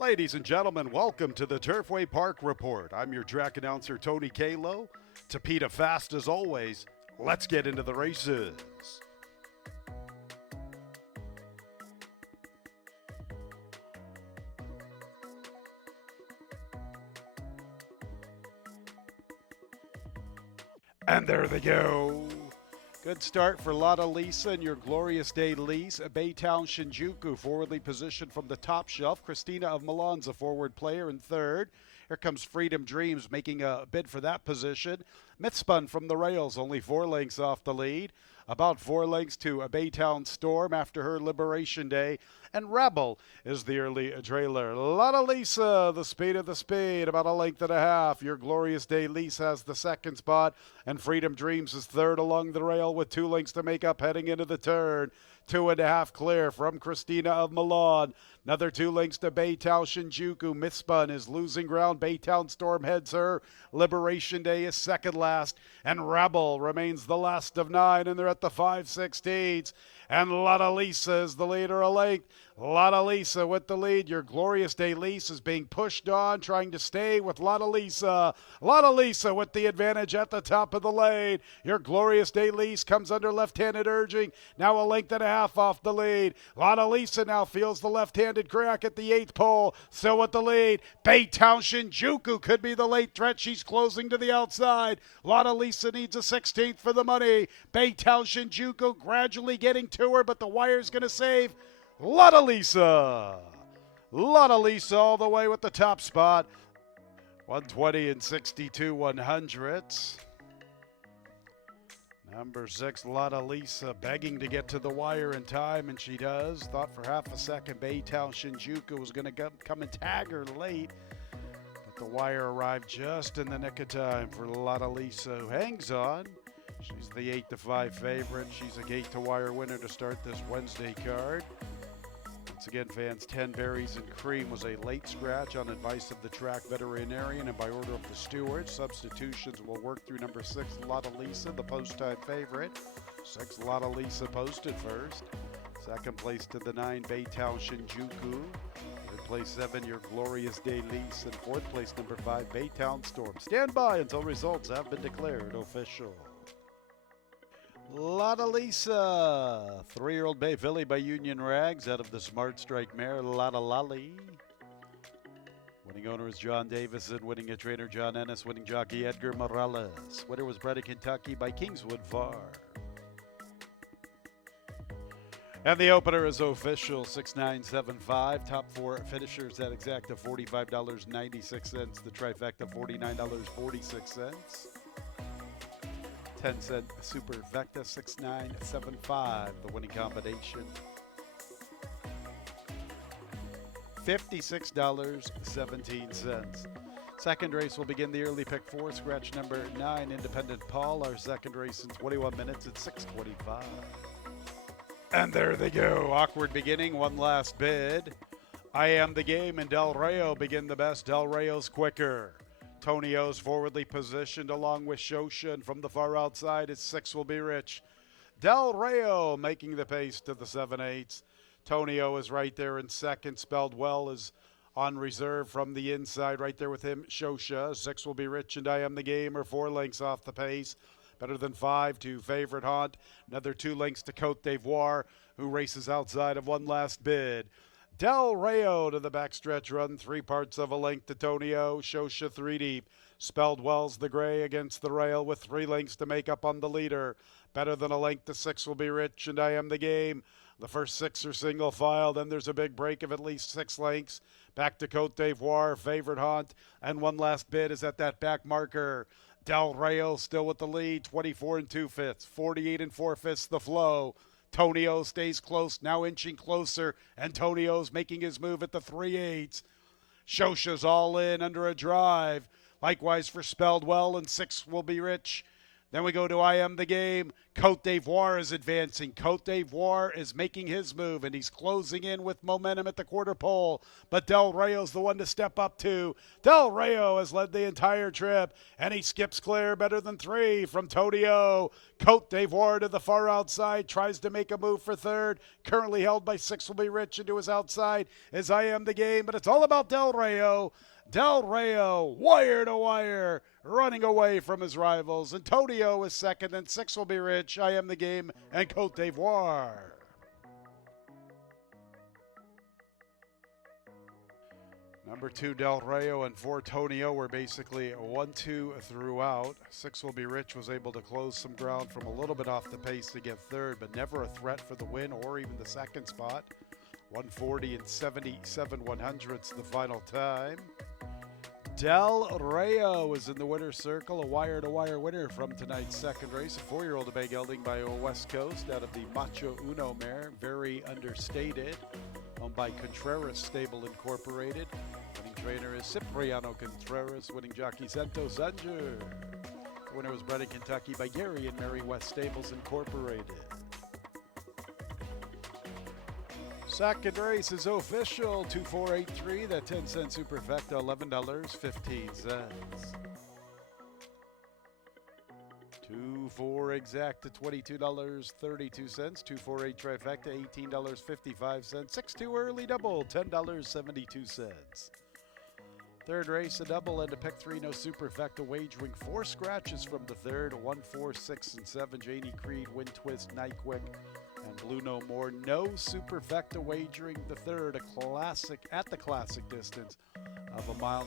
Ladies and gentlemen, welcome to the Turfway Park Report. I'm your track announcer, Tony Kalo. Tapeta fast as always. Let's get into the races. And there they go. Good start for Lotta Lisa and your Glorious Day Lise. Baytown Shinjuku forwardly positioned from the top shelf. Christina of Milan's a forward player in third. Here comes Freedom Dreams making a bid for that position. Mythspun from the rails, only 4 lengths off the lead. About 4 lengths to a Baytown Storm after her Liberation Day. And Rebel is the early trailer. Lotta Lisa, the speed of the speed, about a length and a half. Your Glorious Day Lisa has the second spot, and Freedom Dreams is third along the rail with 2 lengths to make up heading into the turn. 2.5 clear from Christina of Milan. Another 2 lengths to Baytown Shinjuku. Mythspun is losing ground. Baytown Storm heads her. Liberation Day is second last. And Rebel remains the last of 9, and they're at the 5/16. And Lotta Lisa is the leader a length. Lotta Lisa with the lead. Your Glorious Day Lisa is being pushed on, trying to stay with Lotta Lisa. Lotta Lisa with the advantage at the top of the lane. Your Glorious Day Lisa comes under left-handed urging. Now a length and a half off the lead. Lotta Lisa now feels the left-handed crack at the 8th pole. Still with the lead. Baytown Shinjuku could be the late threat. She's closing to the outside. Lotta Lisa needs a 16th for the money. Baytown Shinjuku gradually getting to her, but the wire's going to save Lotta Lisa. Lotta Lisa all the way with the top spot. 120 and 62 100ths. Number 6, Lotta Lisa, begging to get to the wire in time, and she does. Thought for half a second Baytown Shinjuku was going to come and tag her late, but the wire arrived just in the nick of time for Lotta Lisa, who hangs on. She's the 8-5 favorite. She's a gate-to-wire winner to start this Wednesday card. Once again, fans, 10 Berries and Cream was a late scratch on advice of the track veterinarian and by order of the steward. Substitutions will work through number 6, Lotta Lisa, the post-time favorite. 6, Lotta Lisa posted first. Second place to the 9, Baytown Shinjuku. Third place 7, your Glorious Day Lisa. And fourth place, number 5, Baytown Storm. Stand by until results have been declared official. Lotta Lisa, 3-year-old Bay Filly by Union Rags out of the Smart Strike mare, Lotta Lolly. Winning owner is John Davison, winning a trainer John Ennis, winning jockey Edgar Morales. Winner was bred in Kentucky by Kingswood Farm. And the opener is official, 6,975. Top 4 finishers at exacta $45.96. The trifecta $49.46. 10-cent Super Vecta 6975, the winning combination. $56.17. Second race will begin the early pick 4, scratch number 9, Independent Paul. Our second race in 21 minutes at 6:25. And there they go. Awkward beginning, one last bid. I Am the Game and Del Rayo begin the best. Del Rayo's quicker. Tonio's forwardly positioned along with Shosha, and from the far outside, its 6 will be Rich. Del Rayo making the pace to the 7/8. Tonio is right there in second. Spelled Well is on reserve from the inside, right there with him. Shosha, 6 will be Rich, and I Am the Game are 4 lengths off the pace. Better than 5 to Favorite Haunt. Another 2 lengths to Cote d'Ivoire, who races outside of one last bid. Del Rayo to the backstretch run, 3 parts of a length to Tonio. Shosha 3 deep. Spelled Wells the gray against the rail with 3 lengths to make up on the leader. Better than a length to 6 will be Rich, and I Am the Game. The first 6 are single file. Then there's a big break of at least 6 lengths. Back to Cote d'Ivoire, Favorite Haunt, and one last bid is at that back marker. Del Rayo still with the lead, 24 2/5, 48 4/5 the flow. Tonio stays close, now inching closer, and Tonio's making his move at the 3/8. Shosha's all in under a drive. Likewise for Spelled Well, and 6 will be Rich. Then we go to I Am the Game. Cote d'Ivoire is advancing. Cote d'Ivoire is making his move, and he's closing in with momentum at the quarter pole. But Del Rayo's the one to step up to. Del Rayo has led the entire trip, and he skips clear better than 3 from Todio. Cote d'Ivoire to the far outside, tries to make a move for third. Currently held by 6 will be Rich, into his outside is I Am the Game, but it's all about Del Rayo. Del Rayo, wire to wire, running away from his rivals. And Todio is second, and 6 will be Rich, I Am the Game, and Cote d'Ivoire. Number 2, Del Rayo, and 4, Tonio were basically 1-2 throughout. 6 will be Rich was able to close some ground from a little bit off the pace to get third, but never a threat for the win or even the second spot. 140 and 77/100ths the final time. Del Rayo is in the winner's circle, a wire-to-wire winner from tonight's second race. A 4-year-old bay gelding by West Coast out of the Macho Uno mare, very understated, owned by Contreras Stable Incorporated. Winning trainer is Cipriano Contreras, winning jockey Santos Sanger. The winner was bred in Kentucky by Gary and Mary West Stables Incorporated. Second race is official. 2483, that 10-cent superfecta, $11.15. 2-4 exacta, $22.32. 2-4-8 trifecta, $18.55. 6-2 early double, $10.72. Third race, a double and a pick 3, no superfecta wagering. 4 scratches from the third, 1, 4, 6, and 7. Janie Creed, Wind Twist, Nyquick, and Blue No More. No superfecta wagering. The third, a classic at the classic distance of 1.25 miles,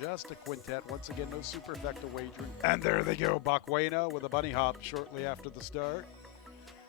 just a quintet. Once again, no superfecta wagering. And there they go, Bakwena with a bunny hop shortly after the start.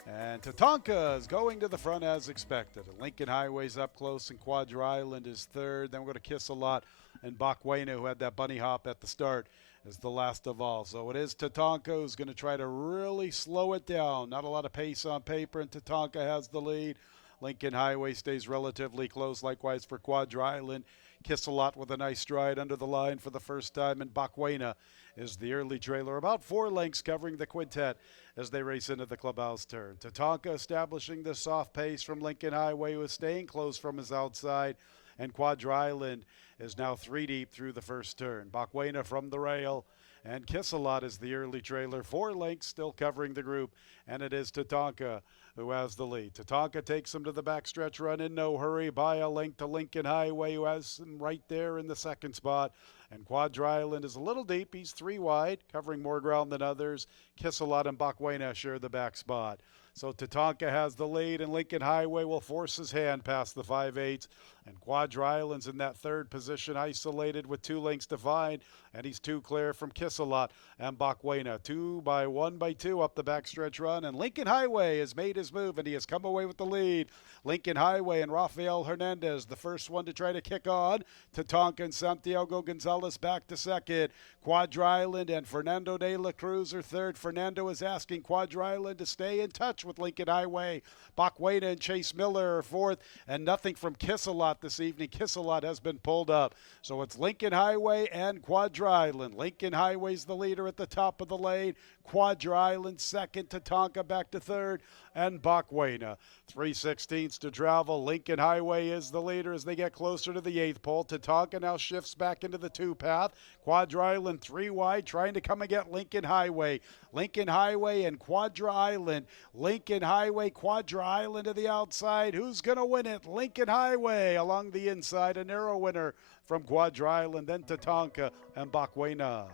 And Tatanka is going to the front as expected. Lincoln Highway's up close, and Quadra Island is third. Then we're going to Kiss a Lot, and Bakwena, who had that bunny hop at the start, is the last of all. So it is Tatanka who's going to try to really slow it down. Not a lot of pace on paper, and Tatanka has the lead. Lincoln Highway stays relatively close, likewise for Quadra Island. Kiss a Lot with a nice stride under the line for the first time, and Bakwena is the early trailer, about 4 lengths covering the quintet as they race into the clubhouse turn. Tatanka establishing the soft pace from Lincoln Highway, who is staying close from his outside, and Quadra Island is now 3 deep through the first turn. Bakwena from the rail, and Kiss a Lot is the early trailer. 4 lengths still covering the group, and it is Tatanka who has the lead. Tatanka takes him to the backstretch run in no hurry by a length to Lincoln Highway, who has him right there in the second spot. And Quadra Island is a little deep. He's 3 wide, covering more ground than others. Kiss a Lot and Bakwena share the back spot. So Tatanka has the lead, and Lincoln Highway will force his hand past the 5/8. And Quadra Island's in that third position, isolated with 2 lengths to find, and he's 2 clear from Kiss a Lot and Bakwena. 2 by 1 by 2 up the backstretch run, and Lincoln Highway has made his move, and he has come away with the lead. Lincoln Highway and Rafael Hernandez, the first one to try to kick on. Tatanka and Santiago Gonzalez back to second. Quadra Island and Fernando de la Cruz are third. Fernando is asking Quadra Island to stay in touch with Lincoln Highway. Bakwena and Chase Miller are fourth, and nothing from Kiss a Lot this evening. Kiss a Lot has been pulled up. So it's Lincoln Highway and Quadra Island. Lincoln Highway's the leader at the top of the lane. Quadra Island second. Tatanka back to third, and Bakwena 3/16 to travel. Lincoln Highway is the leader as they get closer to the 8th pole. Tatanka now shifts back into the 2 path. Quadra Island 3 wide, trying to come and get Lincoln Highway. Lincoln Highway and Quadra Island. Lincoln Highway, Quadra Island to the outside. Who's going to win it? Lincoln Highway along the inside. A narrow winner from Quadra Island, then Tatanka and Bakwena.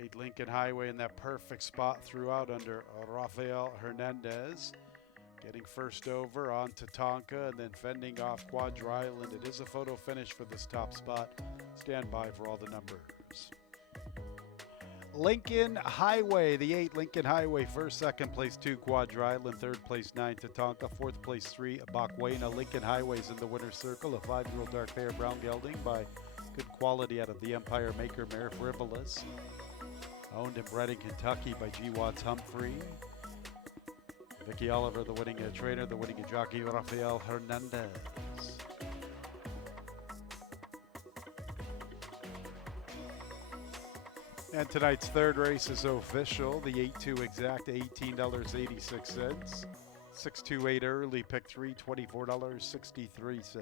8 Lincoln Highway in that perfect spot throughout under Rafael Hernandez. Getting first over on Tatanka and then fending off Quadra Island. It is a photo finish for this top spot. Stand by for all the numbers. Lincoln Highway, the 8 Lincoln Highway, first, second place 2 Quadra Island, third place 9 Tatanka, fourth place 3 Bakwena. Lincoln Highway's in the winner's circle, a 5-year-old dark hair brown gelding by good quality out of the Empire Maker mare Frivolous. Owned and bred in Kentucky by G. Watts Humphrey. Vicky Oliver, the winning trainer, the winning jockey Rafael Hernandez. And tonight's third race is official. The 8-2 exact, $18.86. 628 early, pick 3, $24.63.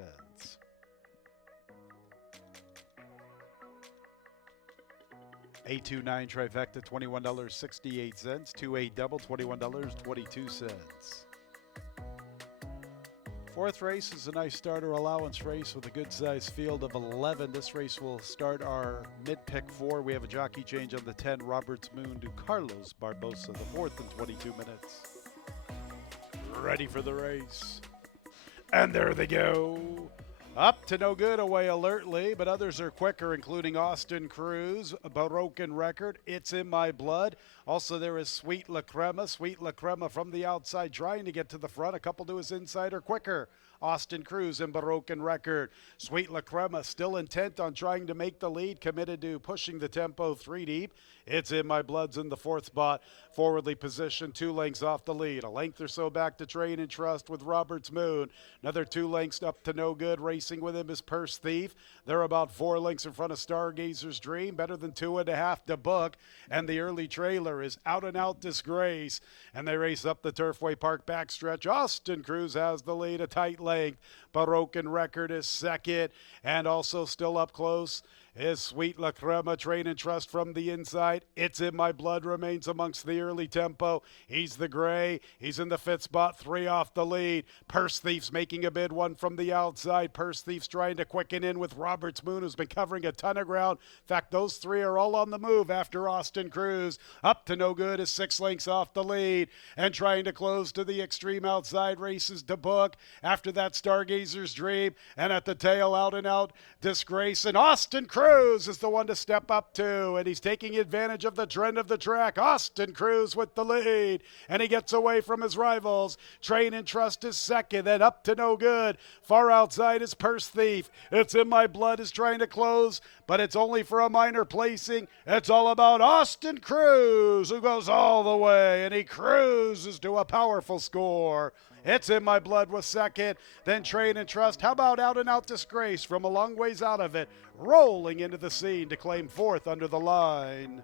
829 trifecta, $21.68. 28 double, $21.22. Fourth race is a nice starter allowance race with a good-sized field of 11. This race will start our mid-pick 4. We have a jockey change on the 10, Roberts Moon to Carlos Barbosa, the fourth in 22 minutes. Ready for the race. And there they go. Up to no good away alertly, but others are quicker, including Austin Cruz, a broken record. It's in my blood. Also, there is Sweet La Crema. Sweet La Crema from the outside trying to get to the front. A couple to his inside are quicker. Austin Cruz and broken record. Sweet La Crema still intent on trying to make the lead, committed to pushing the tempo 3 deep. It's in my blood's in the fourth spot, forwardly positioned 2 lengths off the lead. A length or so back to Train and Trust with Roberts Moon. Another 2 lengths up to no good. Racing with him is Purse Thief. They're about 4 lengths in front of Stargazer's Dream, better than 2.5 to book. And the early trailer is Out and Out Disgrace. And they race up the Turfway Park backstretch. Austin Cruz has the lead, a tight length. Broken record is second, and also still up close is Sweet La Crema. Train and Trust from the inside. It's in my blood remains amongst the early tempo. He's the gray. He's in the fifth spot, 3 off the lead. Purse Thief's making a bid, 1 from the outside. Purse Thief's trying to quicken in with Roberts Moon, who's been covering a ton of ground. In fact, those 3 are all on the move after Austin Cruz. Up to no good is 6 lengths off the lead, and trying to close to the extreme outside races to book. After that, Stargazer's Dream, and at the tail, Out and Out Disgrace. And Austin Cruz is the one to step up to, and he's taking advantage of the trend of the track. Austin Cruz with the lead, and he gets away from his rivals. Train and Trust is second, then Up to No Good. Far outside is Purse Thief. It's in my blood is trying to close, but it's only for a minor placing. It's all about Austin Cruz, who goes all the way, and he cruises to a powerful score. It's in my blood was second, then Train and Trust. How about Out and Out Disgrace from a long ways out of it, rolling into the scene to claim fourth under the line.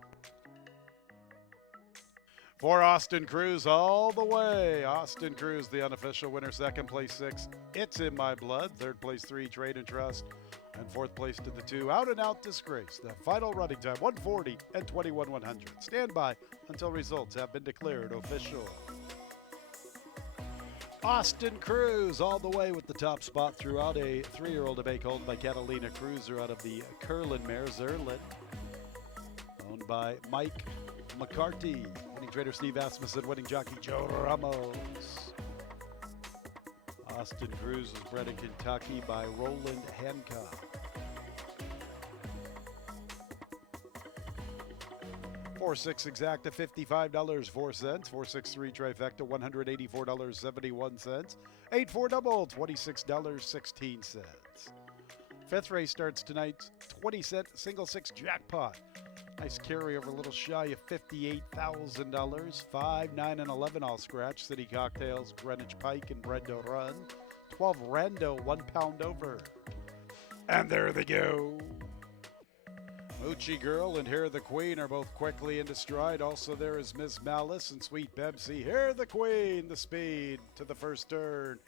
For Austin Cruz all the way. Austin Cruz, the unofficial winner, second place 6. It's in my blood. Third place 3, Train and Trust. And fourth place to the 2, Out and Out Disgrace. The final running time, 1:40 and 21/100. Stand by until results have been declared official. Austin Cruz all the way with the top spot throughout, a 3-year-old debate owned by Catalina Cruiser out of the Curlin mare Zerlin, owned by Mike McCarty, winning trader Steve Asmussen, winning jockey Joe Ramos. Austin Cruz was bred in Kentucky by Roland Hancock. 4-6 exacta, $55.04. 4-6-3 trifecta, $184.71. 8-4 double, $26.16. Fifth race starts tonight, 20-cent single 6 jackpot. Nice carryover, a little shy of $58,000. 5, 9, and 11 all scratch. City Cocktails, Greenwich Pike, and Brendo Run. 12 Rando, 1 pound over. And there they go. Moochie Girl and Here the Queen are both quickly into stride. Also there is Ms. Malice and Sweet Bebsy. Here the Queen, the speed to the first turn.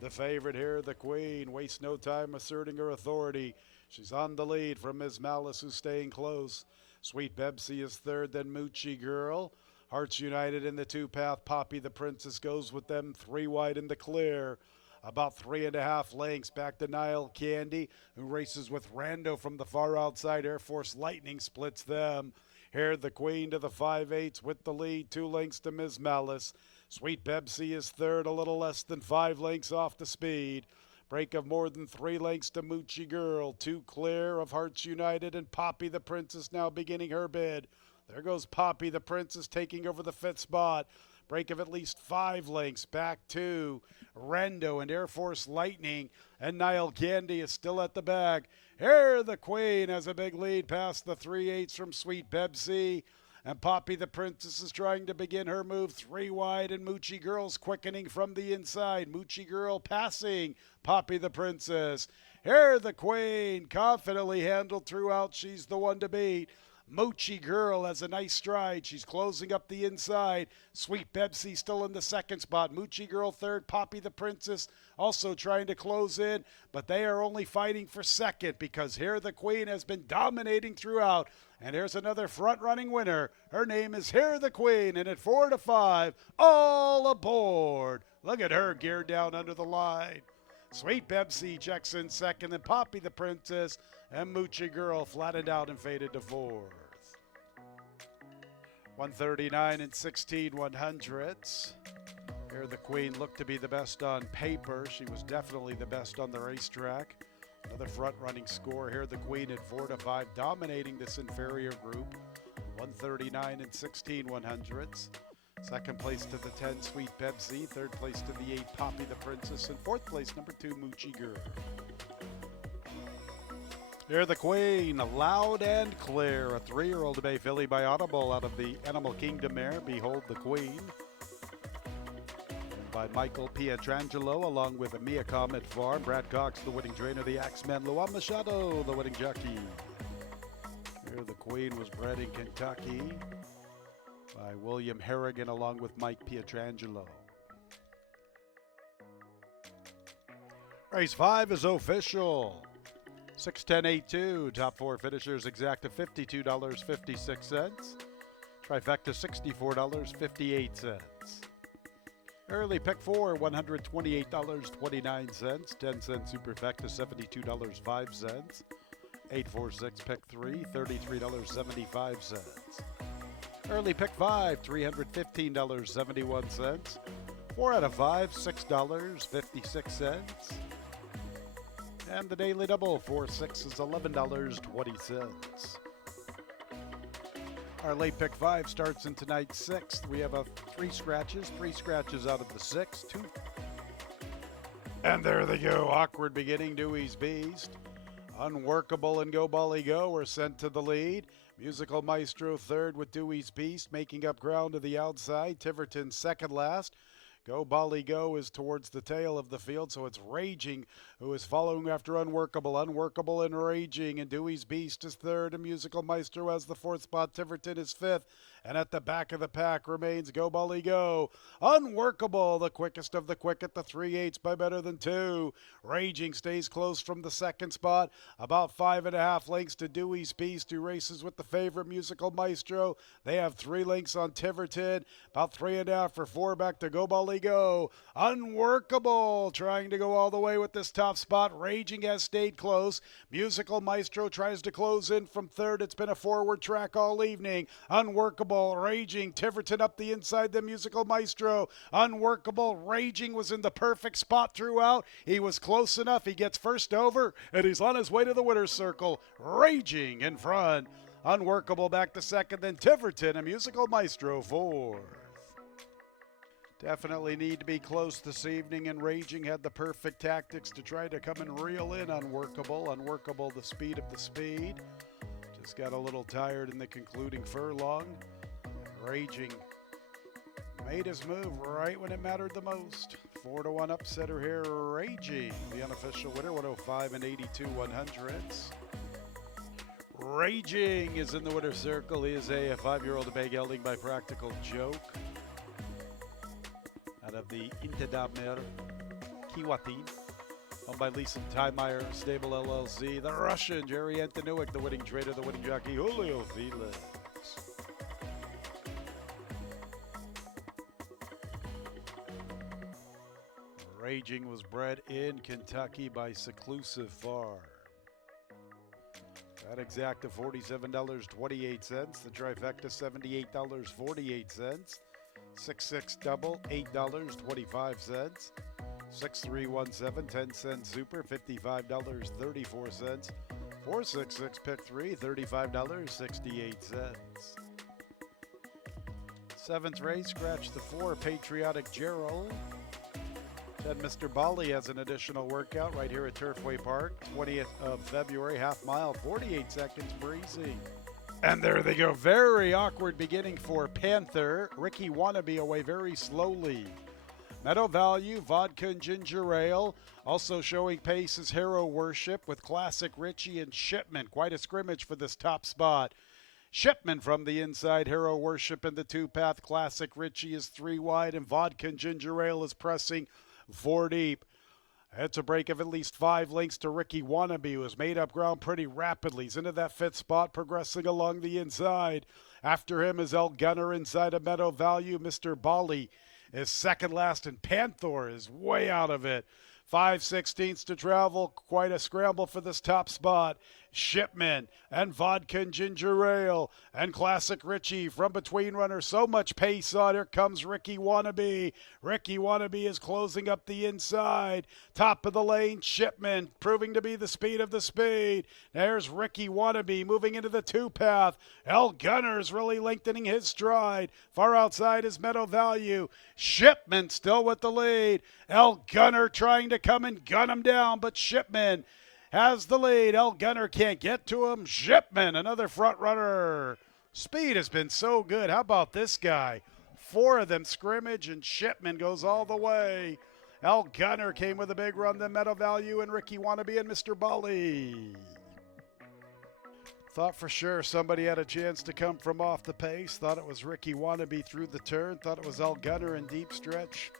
The favorite Here the Queen wastes no time asserting her authority. She's on the lead from Ms. Malice, who's staying close. Sweet Bebsy is third, then Moochie Girl. Hearts United in the 2-path. Poppy the Princess goes with them 3 wide in the clear. About 3.5 lengths back to Nile Candy, who races with Rando from the far outside. Air Force Lightning splits them. Here the Queen to the 5/8 with the lead, 2 lengths to Ms. Malice. Sweet Bebsy is third, a little less than 5 lengths off the speed. Break of more than 3 lengths to Moochie Girl. 2 clear of Hearts United, and Poppy the Princess now beginning her bid. There goes Poppy the Princess taking over the 5th spot. Break of at least 5 lengths back to Rendo and Air Force Lightning, and Nile Candy is still at the back. Here the Queen has a big lead past the 3/8 from Sweet Bebsy, and Poppy the Princess is trying to begin her move 3 wide, and Moochie Girl's quickening from the inside. Moochie Girl passing Poppy the Princess. Here the Queen confidently handled throughout. She's the one to beat. Mochi Girl has a nice stride. She's closing up the inside. Sweet Bebsy still in the second spot. Mochi Girl third. Poppy the Princess also trying to close in, but they are only fighting for second because Here the Queen has been dominating throughout. And here's another front-running winner. Her name is Here the Queen, and at 4-5, all aboard. Look at her geared down under the line. Sweet Bebsy checks in second, and Poppy the Princess and Moochie Girl flattened out and faded to fourth. 139 and 16 100s. Here the Queen looked to be the best on paper. She was definitely the best on the racetrack. Another front-running score here. The Queen at 4-5, dominating this inferior group. 139 and 16 100s. Second place to the 10, Sweet Bebsy. Third place to the 8, Poppy the Princess. And fourth place, number 2, Moochie Girl. Here the Queen, loud and clear. A 3-year-old Bay filly by Audible out of the Animal Kingdom mare, Behold the Queen. And by Michael Pietrangelo, along with Mia Comet Farm. Brad Cox, the winning trainer. The Axeman, Luan Machado, the winning jockey. Here the Queen was bred in Kentucky by William Harrigan, along with Mike Pietrangelo. Race 5 is official. 6-10-8-2. Top 4 finishers exact to $52.56. Trifecta $64.58. Early pick 4, $128.29. 10-cent superfecta $72.05. 8-4-6 pick 3, $33.75. Early pick 5, $315.71. 4 out of 5, $6.56. And the daily double, 4-6 is $11.20. Our late pick 5 starts in tonight's 6th. We have 3 scratches out of the 6. 2. And there they go. Awkward beginning, Dewey's Beast. Unworkable and Go Bolly Go are sent to the lead. Musical Maestro third with Dewey's Beast, making up ground to the outside. Tiverton second last. Go Bolly Go is towards the tail of the field, so it's Raging who is following after Unworkable. Unworkable and Raging, and Dewey's Beast is third, and Musical Maestro has the fourth spot. Tiverton is fifth, and at the back of the pack remains Go Bolly Go. Unworkable, the quickest of the quick at the 3/8 by better than 2. Raging stays close from the second spot, about 5.5 lengths to Dewey's Beast, who races with the favorite Musical Maestro. They have 3 lengths on Tiverton, about 3.5 for 4 back to Go Bolly Go. Unworkable trying to go all the way with this top spot. Raging has stayed close. Musical Maestro tries to close in from third. It's been a forward track all evening. Unworkable, Raging, Tiverton up the inside, the Musical Maestro. Unworkable, Raging was in the perfect spot throughout. He was close enough. He gets first over, and he's on his way to the winner's circle. Raging in front. Unworkable back to second, then Tiverton and Musical Maestro fourth. Definitely need to be close this evening, and Raging had the perfect tactics to try to come and reel in Unworkable. Unworkable, the speed of the speed. Just got a little tired in the concluding furlong. Raging made his move right when it mattered the most. 4-1 upsetter here, Raging, the unofficial winner, 105 and 82 100s. Raging is in the winner's circle. He is a 5-year-old bay gelding by Practical Joke. Out of the Intadamer Kiwatin, owned by Lisa Tymire Stable LLC. The Russian, Jerry Antonuik, the winning trader, the winning jockey, Julio Felix. Raging was bred in Kentucky by Seclusive Farm. That exact of $47.28. The trifecta, $78.48. 6-6 double, $8.25. 6-3-1-7, 10-cent super, $55.34. 4-6-6 pick 3, $35.68. Seventh race, scratch the 4, Patriotic Gerald. Then Mr. Bali has an additional workout right here at Turfway Park, 20th of February, half mile, 48 seconds breezy. And there they go. Very awkward beginning for Panther. Ricky Wannabe away very slowly. Meadow Value, Vodka and Ginger Ale. Also showing pace is Hero Worship with Classic Richie and Shipment. Quite a scrimmage for this top spot. Shipman from the inside. Hero Worship in the two-path. Classic Richie is 3 wide, and Vodka and Ginger Ale is pressing 4 deep. It's a break of at least 5 lengths to Ricky Wannabe, who has made up ground pretty rapidly. He's into that 5th spot, progressing along the inside. After him is El Gunner inside of Meadow Value. Mr. Bali is second last, and Panther is way out of it. 5/16 to travel. Quite a scramble for this top spot. Shipman and Vodka and Ginger Ale and Classic Richie from between runners. So much pace on. Here comes Ricky Wannabe. Ricky Wannabe is closing up the inside. Top of the lane, Shipman proving to be the speed of the speed. There's Ricky Wannabe moving into the two-path. El Gunner's really lengthening his stride. Far outside is Meadow Value. Shipman still with the lead. El Gunner trying to come and gun him down, but Shipman has the lead. El Gunner can't get to him. Shipman, another front runner. Speed has been so good. How about this guy? 4 of them scrimmage, and Shipman goes all the way. El Gunner came with a big run, then Meadow Value and Ricky Wannabe and Mr. Bali. Thought for sure somebody had a chance to come from off the pace. Thought it was Ricky Wannabe through the turn. Thought it was El Gunner in deep stretch.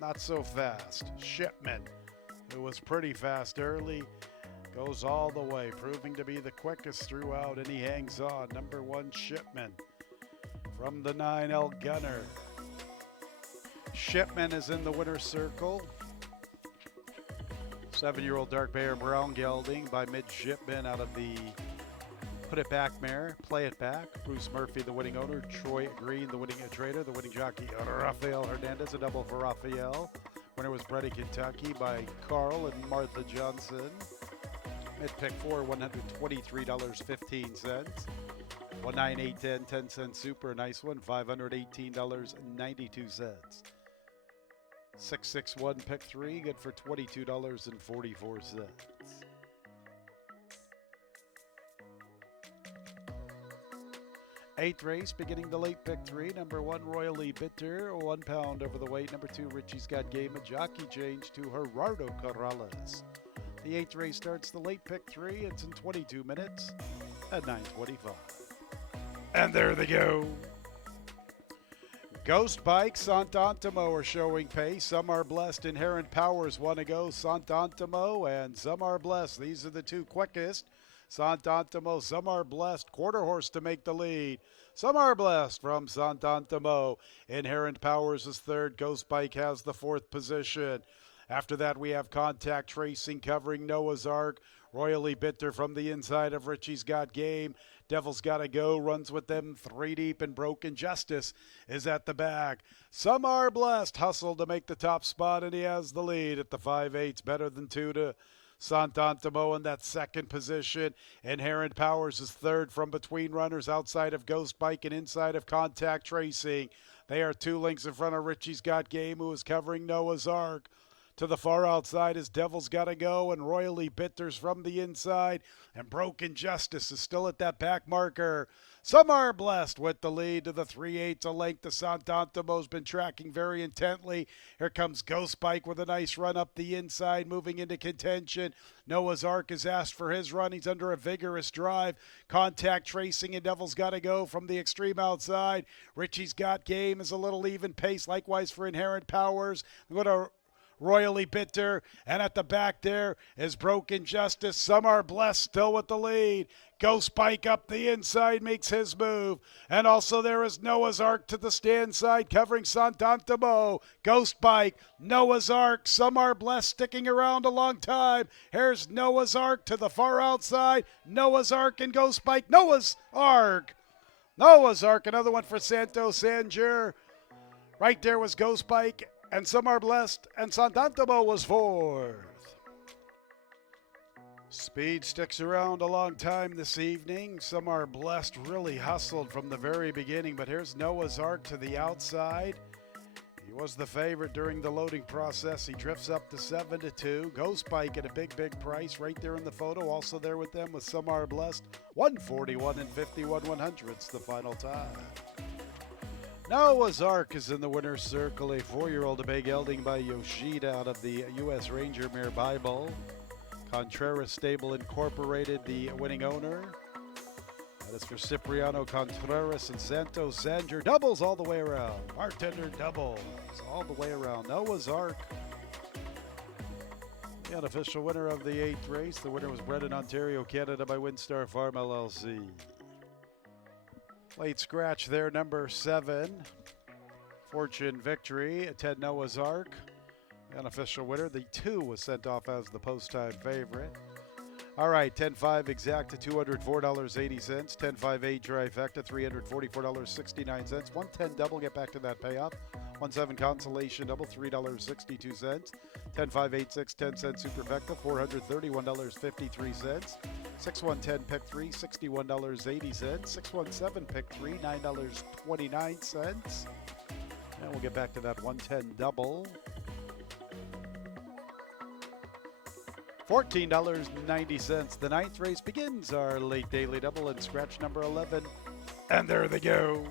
Not so fast. Shipman, who was pretty fast early, goes all the way, proving to be the quickest throughout, and he hangs on. Number 1, Shipman. From the 9, El Gunner. Shipman is in the winner's circle. 7-year-old Dark Bear Brown gelding by Midshipman out of the Put It Back mare. Play It Back. Bruce Murphy, the winning owner. Troy Green, the winning trader. The winning jockey, Rafael Hernandez, a double for Rafael. Winner was bred in Kentucky by Carl and Martha Johnson. Mid-pick 4, $123.15. 198.10, 10-cent super, a nice one. $518.92. 661 pick 3, good for $22.44. Eighth race, beginning the late pick 3. Number 1, Royally Bitter, 1 pound over the weight. Number 2, Richie's Got Game, a jockey change to Gerardo Corrales. The 8th race starts the late pick 3. It's in 22 minutes at 9:25. And there they go. Ghost Bike, Sant'Antimo are showing pace. Some Are Blessed, Inherent Powers want to go. Sant'Antimo and Some Are Blessed. These are the 2 quickest. Sant'Antimo, Some Are Blessed, quarter horse to make the lead. Some Are Blessed from Sant'Antimo. Inherent Powers is 3rd. Ghost Bike has the 4th position. After that, we have Contact Tracing covering Noah's Ark. Royally Bitter from the inside of Richie's Got Game. Devil's Gotta Go runs with them 3 deep, and Broken Justice is at the back. Some Are Blessed hustled to make the top spot, and he has the lead at the 5/8. Better than 2 to Sant'Antimo in that 2nd position. Inherent Powers is 3rd from between runners outside of Ghost Bike and inside of Contact Tracing. They are 2 lengths in front of Richie's Got Game, who is covering Noah's Ark. To the far outside is Devil's Gotta Go, and Royally Bitters from the inside, and Broken Justice is still at that back marker. Some Are Blessed with the lead to the 3/8 a length. The Sant'Antimo's been tracking very intently. Here comes Ghost Bike with a nice run up the inside, moving into contention. Noah's Ark has asked for his run. He's under a vigorous drive. Contact Tracing and Devil's Gotta Go from the extreme outside. Richie's Got Game is a little even pace, likewise for Inherent Powers. I'm going to Royally Bitter, and at the back there is Broken Justice. Some Are Blessed still with the lead. Ghost Bike up the inside makes his move, and also there is Noah's Ark to the stand side covering Sant'Antimo. Ghost Bike, Noah's Ark, Some Are Blessed sticking around a long time. Here's Noah's Ark to the far outside. Noah's Ark and Ghost Bike. Noah's Ark, another one for Santos Sanger. Right there was Ghost Bike, and Some Are Blessed, and Sant'Antimo was 4th. Speed sticks around a long time this evening. Some Are Blessed really hustled from the very beginning, but here's Noah's Ark to the outside. He was the favorite during the loading process. He drifts up to 7-2. Ghost Bike at a big price right there in the photo. Also there with them with Some Are Blessed. 141 and 51 100ths the final time. Noah's Ark is in the winner's circle, a 4-year-old Obey gelding by Yoshida out of the U.S. Ranger Mare Bible. Contreras Stable Incorporated, the winning owner. That is for Cipriano Contreras and Santos Sanger. Doubles all the way around. Bartender doubles all the way around. Noah's Ark, the unofficial winner of the 8th race. The winner was bred in Ontario, Canada by Windstar Farm LLC. Late scratch there, number 7. Fortune Victory, 10 Noah's Ark. The unofficial winner. The 2 was sent off as the post-time favorite. All right, 10-5 exacta, $204.80. 10-5 8 trifecta, $344.69. 110 double, get back to that payoff. 1-7 consolation double, $3.62. 10-5 8-6, 10-cent superfecta, $431.53. 6-1-10 pick 3, $61.80. 6-1-7 pick 3, $9.29. And we'll get back to that 110 double. $14.90. The 9th race begins our late daily double in scratch number 11. And there they go.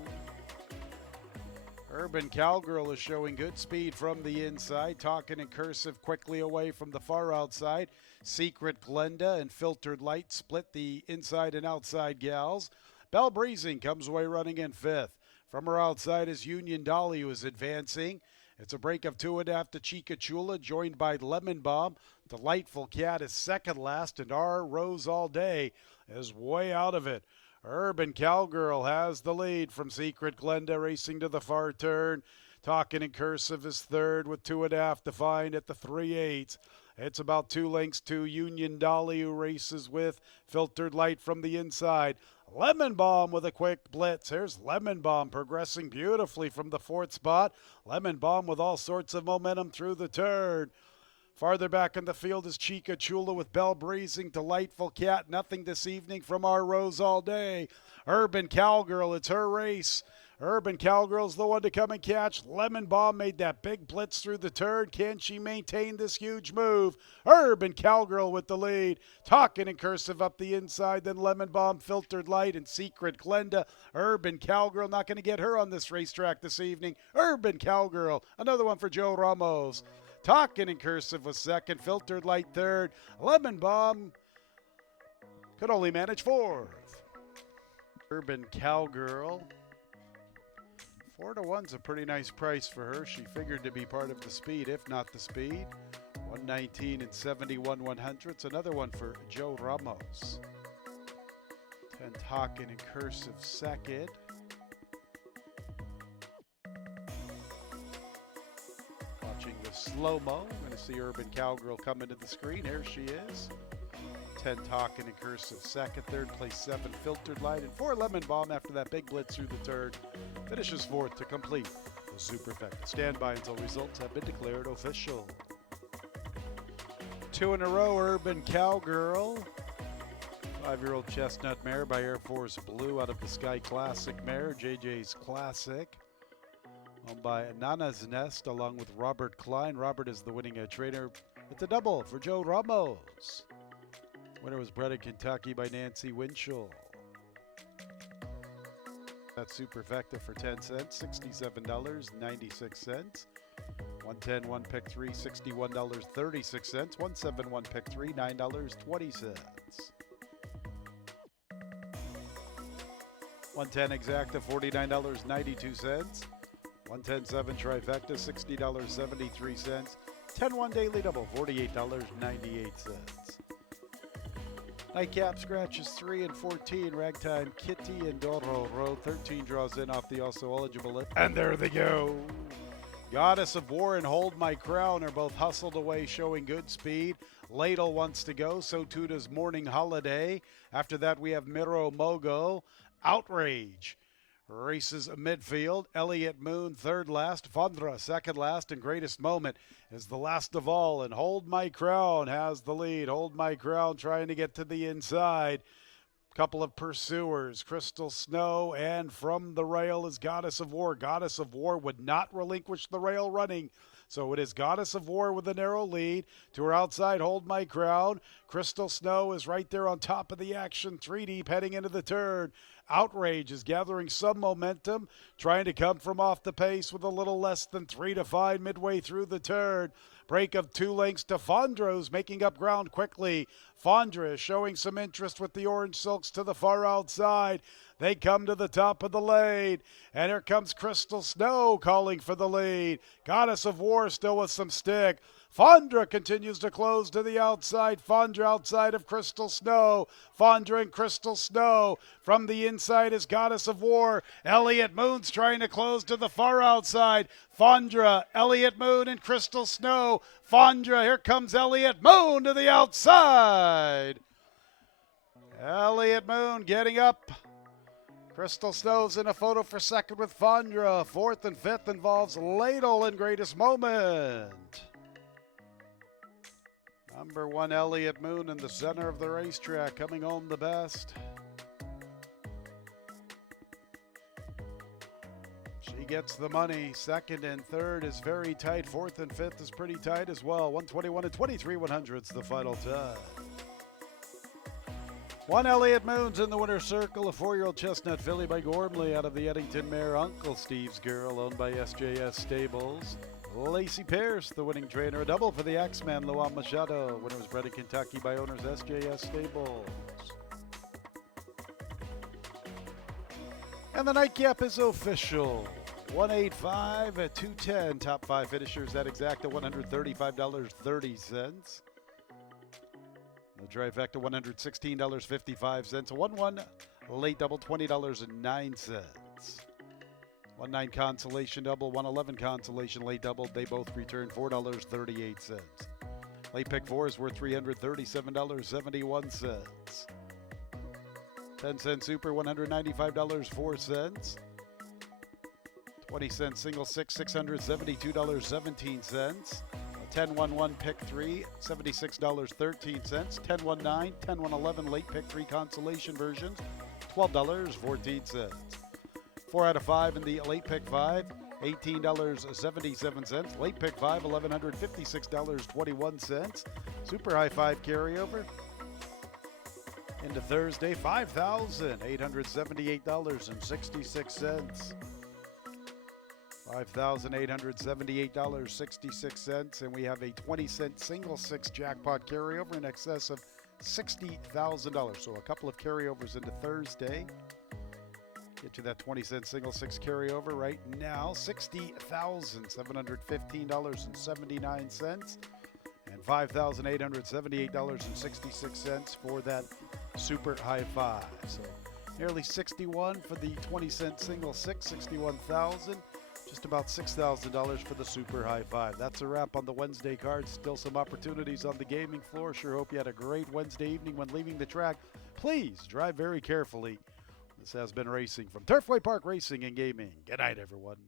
Urban Cowgirl is showing good speed from the inside. Talking in cursive quickly away from the far outside. Secret Glenda and Filtered Light split the inside and outside gals. Bell Breezing comes away running in 5th. From her outside is Union Dolly, who is advancing. It's a break of 2.5 to Chica Chula, joined by Lemon Bomb. Delightful Cat is second last, and Our Rose All Day is way out of it. Urban Cowgirl has the lead from Secret Glenda, racing to the far turn. Talking in cursive is third with 2.5 to find at the 3/8. It's about 2 lengths to Union Dolly, who races with Filtered Light from the inside. Lemon Bomb with a quick blitz. Here's Lemon Bomb progressing beautifully from the 4th spot. Lemon Bomb with all sorts of momentum through the turn. Farther back in the field is Chica Chula with Bell Breezing. Delightful Cat, nothing this evening from Our Rose All Day. Urban Cowgirl, it's her race. Urban Cowgirl's the one to come and catch. Lemon Bomb made that big blitz through the turn. Can she maintain this huge move? Urban Cowgirl with the lead. Talking in cursive up the inside. Then Lemon Bomb, Filtered Light, and Secret Glenda. Urban Cowgirl not going to get her on this racetrack this evening. Urban Cowgirl, another one for Joe Ramos. Talking in cursive was second. Filtered Light third. Lemon Bomb could only manage 4th. Urban Cowgirl. 4-1's a pretty nice price for her. She figured to be part of the speed, if not the speed. 119 and 71 100ths. Another one for Joe Ramos. 10 Talking in cursive second. Watching the slow-mo. We're going to see Urban Cowgirl come into the screen. Here she is. 10 Talking in cursive second. Third place 7 Filtered Light. And 4 Lemon Bomb after that big blitz through the turn. Finishes 4th to complete the superfecta. Stand by until results have been declared official. 2 in a row, Urban Cowgirl. 5-year-old chestnut mare by Air Force Blue out of the Sky Classic mare, JJ's Classic. Owned by Nana's Nest along with Robert Klein. Robert is the winning trainer. It's a double for Joe Ramos. Winner was bred in Kentucky by Nancy Winchell. That's superfecta for 10 cents, $67.96. 110 1 pick 3, $61.36. 171 pick 3, $9.20. 110 exacta, $49.92. 110 7 trifecta, $60.73. 10-1 daily double, $48.98. Nightcap scratches 3 and 14. Ragtime Kitty and Doro Road. 13 draws in off the also eligible list. And there they go. Goddess of War and Hold My Crown are both hustled away, showing good speed. Ladle wants to go, so too does Morning Holiday. After that, we have Miro Mogo. Outrage races midfield. Elliott Moon third last. Fondra second last. And Greatest Moment is the last of all. And Hold My Crown has the lead. Hold My Crown trying to get to the inside. Couple of pursuers, Crystal Snow, and from the rail is Goddess of War. Goddess of War would not relinquish the rail running. So it is Goddess of War with a narrow lead. To her outside, Hold My Crown. Crystal Snow is right there on top of the action. 3 deep heading into the turn. Outrage is gathering some momentum, trying to come from off the pace with a little less than 3 to 5 midway through the turn. Break of 2 lengths to Fondro's making up ground quickly. Fondra showing some interest with the Orange Silks to the far outside. They come to the top of the lane, and here comes Crystal Snow calling for the lead. Goddess of War still with some stick. Fondra continues to close to the outside. Fondra outside of Crystal Snow. Fondra and Crystal Snow. From the inside is Goddess of War. Elliot Moon's trying to close to the far outside. Fondra, Elliot Moon, and Crystal Snow. Fondra, here comes Elliot Moon to the outside. Elliot Moon getting up. Crystal Snow's in a photo for second with Fondra. Fourth and fifth involves Ladle and Greatest Moment. Number 1, Elliot Moon in the center of the racetrack, coming home the best. She gets the money. Second and third is very tight. Fourth and fifth is pretty tight as well. 121 and 23 100ths the final time. 1 Elliot Moon's in the winner's circle, a 4-year-old chestnut filly by Gormley out of the Eddington mare Uncle Steve's Girl, owned by SJS Stables. Lacey Pierce, the winning trainer. A double for the X-Man, Luan Machado. Winner was bred in Kentucky by owners SJS Stables. And the nightcap is official. 185 at 210. Top 5 finishers at exacta $135.30. The trifecta $116.55. A 1-1 late double $20.09. 1-9 consolation double, 1-11 consolation late double. They both returned $4.38. Late pick 4 is worth $337.71. 10-cent super, $195.04. 20-cent single 6, $672.17. 10-1-1 pick 3, $76.13. 10-1-9, 10-1-11 late pick 3 consolation versions, $12.14. 4 out of 5 in the late pick 5, $18.77. Late pick 5, $1,156.21. Super high 5 carryover into Thursday, $5,878.66. $5,878.66, and we have a 20-cent single 6 jackpot carryover in excess of $60,000. So a couple of carryovers into Thursday. Get you that 20-cent single 6 carryover right now, $60,715.79, and $5,878.66 for that super high 5. So nearly 61 for the 20-cent single 6, 61,000. Just about $6,000 for the super high 5. That's a wrap on the Wednesday card. Still some opportunities on the gaming floor. Sure hope you had a great Wednesday evening when leaving the track. Please drive very carefully. This has been Racing from Turfway Park Racing and Gaming. Good night, everyone.